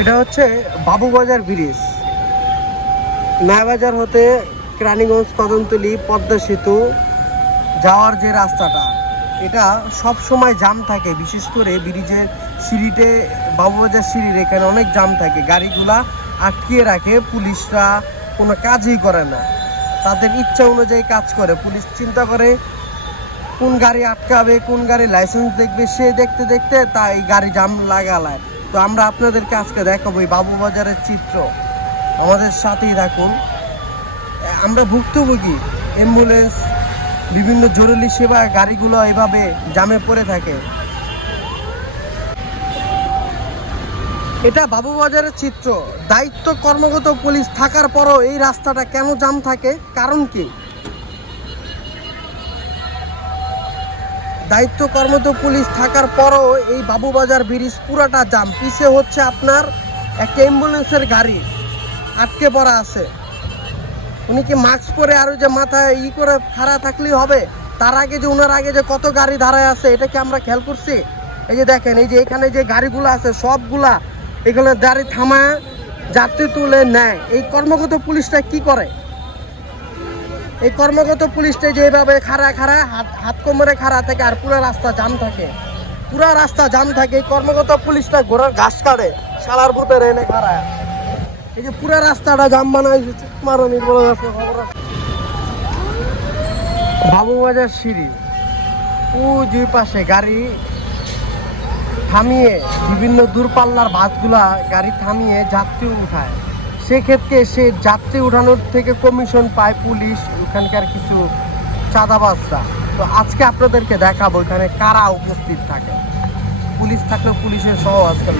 এটা হচ্ছে বাবুবাজার ব্রিজ, নয়াবাজার হতে কেরানীগঞ্জ কদমতলী পদ্মা সেতু যাওয়ার যে রাস্তাটা, এটা সব সময় জাম থাকে। বিশেষ করে ব্রিজের সিঁড়িতে, বাবুবাজার সিঁড়ির এখানে অনেক জাম থাকে। গাড়িগুলা আটকিয়ে রাখে, পুলিশরা কোনো কাজই করে না, তাদের ইচ্ছা অনুযায়ী কাজ করে। পুলিশ চিন্তা করে কোন গাড়ি আটকাবে, কোন গাড়ি লাইসেন্স দেখবে, সে দেখতে দেখতে তাই গাড়ি জাম লাগালায়। তো আমরা আপনাদেরকে আজকে দেখাবো এই বাবুবাজারের চিত্র, আমাদের সাথেই থাকুন। আমরা ভুক্তভোগী, অ্যাম্বুলেন্স, বিভিন্ন জরুরি সেবা গাড়িগুলো এভাবে জামে পড়ে থাকে। এটা বাবুবাজারের চিত্র। দায়িত্ব কর্মগত পুলিশ থাকার পরও এই রাস্তাটা কেন জাম থাকে, কারণ কি? দায়িত্ব কর্মরত পুলিশ থাকার পরও এই বাবুবাজার ব্রিজ পুরাটা জাম। পিছে হচ্ছে আপনার একটা অ্যাম্বুলেন্সের গাড়ি আটকে পড়া আছে। উনি কি মাস্ক পরে আরও যে মাথায় করে খাড়া থাকলেই হবে? তার আগে যে ওনার আগে যে কত গাড়ি দাঁড়ায় আছে, এটা কি আমরা খেয়াল করছি? এই যে দেখেন, এই যে এখানে যে গাড়িগুলো আছে সবগুলা এগুলো গাড়ি থামায় যাত্রী তুলে নেয়। এই কর্মগত পুলিশটা কি করে? এই কর্মগত পুলিশটা যেভাবে খাড়া হাত কোমরে খাড়া থাকে আর পুরো রাস্তা জাম থাকে, পুরো রাস্তা জাম থাকে। এই কর্মগত পুলিশটা ঘোড়ার ঘাস কাটে, শালার ভূতের এনে খাড়ায়। এই যে পুরো রাস্তাটা জাম বানাইছে, চুপ মারো নির্বল আছে খবর আছে। বাবুবাজার সিঁড়ি ও দুই পাশে গাড়ি থামিয়ে, বিভিন্ন দূরপাল্লার বাসগুলা গাড়ি থামিয়ে যাত্রী উঠায়। সেক্ষেত্রে সে যাত্রী উঠানোর থেকে কমিশন পায় পুলিশ, ওখানকার কিছু চাঁদাবাজরা। তো আজকে আপনাদেরকে দেখাবো এখানে কারা উপস্থিত থাকে। পুলিশ থাকলেও পুলিশের সহ আজকাল